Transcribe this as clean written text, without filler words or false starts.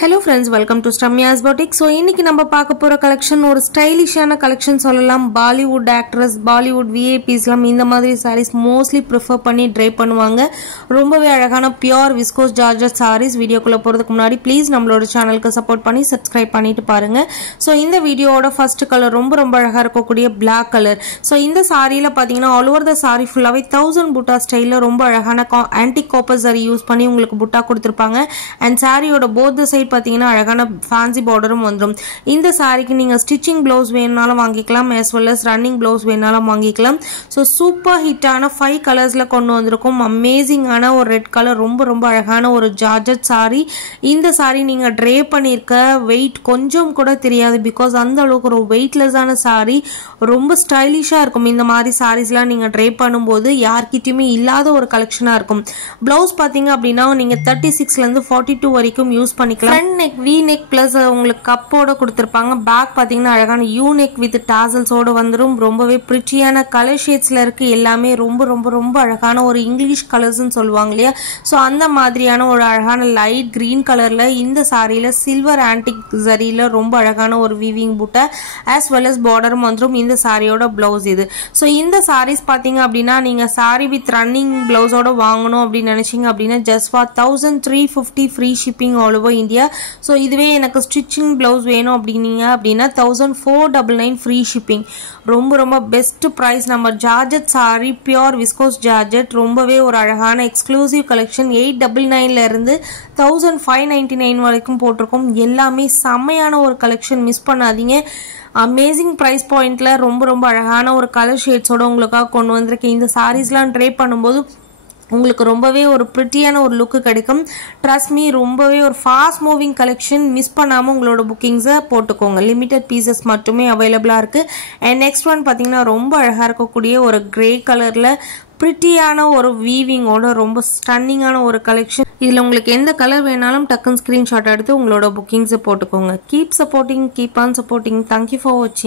Hello friends, welcome to Stamya's Boutique. So இன்னைக்கு நம்ம பார்க்க போற கலெக்ஷன் ஒரு ஸ்டைலிஷான கலெக்ஷன் சொல்லலாம். பாலிவுட் ஆக்ட்ரஸ், பாலிவுட் விஐபிஸ்லாம் இந்த மாதிரி sarees மோஸ்ட்லி ப்ரிஃபர் பண்ணி ட்ரை பண்ணுவாங்க. ரொம்பவே அழகான பியூர் விஸ்கோஸ் ஜார்ஜெட் sarees. வீடியோக்குள்ள போறதுக்கு முன்னாடி ப்ளீஸ் நம்மளோட சேனலுக்கு சப்போர்ட் பண்ணி சப்ஸ்கிரைப் பண்ணிட்டு பாருங்க. சோ இந்த வீடியோவோட ஃபர்ஸ்ட் கலர் ரொம்ப அழகா இருக்கக்கூடிய Black கலர். சோ இந்த சாரியில பாத்தீங்கன்னா ஆல் ஓவர் தி சாரி ஃபுல்லாவே 1000 புட்டா ஸ்டைல்ல ரொம்ப அழகான ஆன்டிக் காப்பர் ஜரி யூஸ் பண்ணி உங்களுக்கு புட்டா கொடுத்திருப்பாங்க. அண்ட் சாரியோட போத் சைடு பாத்தீங்கன்னா அழகான ஃபேன்சி பார்டரும் வந்துரும். இந்த சாரிக்கு நீங்க ஸ்டிச்சிங் ப்ளவுஸ் வேணும்னாலும் வாங்கிக்கலாம், as well as running blouse வேணும்னாலும் வாங்கிக்கலாம். சோ சூப்பர் ஹிட்டான 5 கலர்ஸ்ல கொண்டு வந்திருக்கும். அமேசிங்கான ஒரு ரெட் கலர் ரொம்ப அழகான ஒரு ஜார்ஜெட் சாரி. இந்த சாரி நீங்க ட்ரே பண்ணிருக்க வெயிட் கொஞ்சம் கூட தெரியாது. பிகாஸ் அந்த அளவுக்கு ஒரு வெயிட்லெஸ்ஸான சாரி, ரொம்ப ஸ்டைலிஷா இருக்கும். இந்த மாதிரி சாரீஸ்லாம் நீங்க ட்ரே பண்ணும்போது யார்கிட்டயுமே இல்லாத ஒரு கலெக்ஷனா இருக்கும். பிளவுஸ் பாத்தீங்க அப்படின்னா நீங்க 36ல இருந்து 42 வரைக்கும் யூஸ் பண்ணிக்கலாம். Front neck we neck plus உங்களுக்கு கப்போட கொடுத்திருப்பாங்க. பேக் பாத்தீங்கன்னா அழகான யூ நெக் வித் டாசல்ஸோட வந்துரும். ரொம்பவே பிரிட்டியான கலர் ஷேட்ஸ்ல இருக்கு. எல்லாமே ரொம்ப அழகான ஒரு இங்கிலீஷ் கலர்ஸ்னு சொல்லுவாங்க இல்லையா. சோ அந்த மாதிரியான ஒரு அழகான லைட் கிரீன் கலர்ல இந்த சாரியில சில்வர் ஆன்டிக் ஜரியில ரொம்ப அழகான ஒரு வீவிங் புட்டை as well as பார்டரும் வந்துரும். இந்த சாரியோட பிளவுஸ் இது. சோ இந்த சாரீஸ் பாத்தீங்க அப்படின்னா நீங்க சாரி வித் ரன்னிங் பிளவுஸோட வாங்கணும் அப்படின்னு நினைச்சீங்க அப்படின்னா just for 1350 free shipping all over India. So இதுவே எனக்கு ஸ்டிச்சிங் பிளவுஸ் வேணும் அப்படின்னீங்க அப்படின்னா 1499 ஃப்ரீ ஷிப்பிங். ரொம்ப பெஸ்ட் பிரைஸ். நம்ம georgette sorry pure viscose georgette ரொம்பவே ஒரு அழகான எக்ஸ்க்ளூசிவ் கலெக்ஷன். 899ல இருந்து 1599 வரைக்கும் போட்டிருக்கோம். எல்லாமே செம்மையான ஒரு கலெக்ஷன், மிஸ் பண்ணாதீங்க. அமேசிங் பிரைஸ் பாயிண்ட்ல ரொம்ப அழகான ஒரு கலர் ஷேட்ஸோட உங்களுக்காக கொண்டு வந்திருக்கேன். இந்த சாரீஸ்லாம் ட்ரை பண்ணும்போது உங்களுக்கு ரொம்பவே ஒரு பிரிட்டியான ஒரு லுக்கு கிடைக்கும். ட்ரஸ்ட் மீ, ரொம்பவே ஒரு ஃபாஸ்ட் மூவிங் கலெக்ஷன். மிஸ் பண்ணாம உங்களோட புக்கிங்ஸை போட்டுக்கோங்க. லிமிடெட் பீசஸ் மட்டுமே அவைலபிளா இருக்கு. அண்ட் நெக்ஸ்ட் ஒன் பாத்தீங்கன்னா ரொம்ப அழகா இருக்கக்கூடிய ஒரு கிரே கலர்ல பிரிட்டியான ஒரு வீவிங்கோட ரொம்ப ஸ்டன்னிங்கான ஒரு கலெக்ஷன். இதுல உங்களுக்கு எந்த கலர் வேணாலும் டக்குன்னு ஸ்கிரீன்ஷாட் எடுத்து உங்களோட புக்கிங்ஸை போட்டுக்கோங்க. Keep supporting, keep on supporting. Thank you for வாட்சிங்.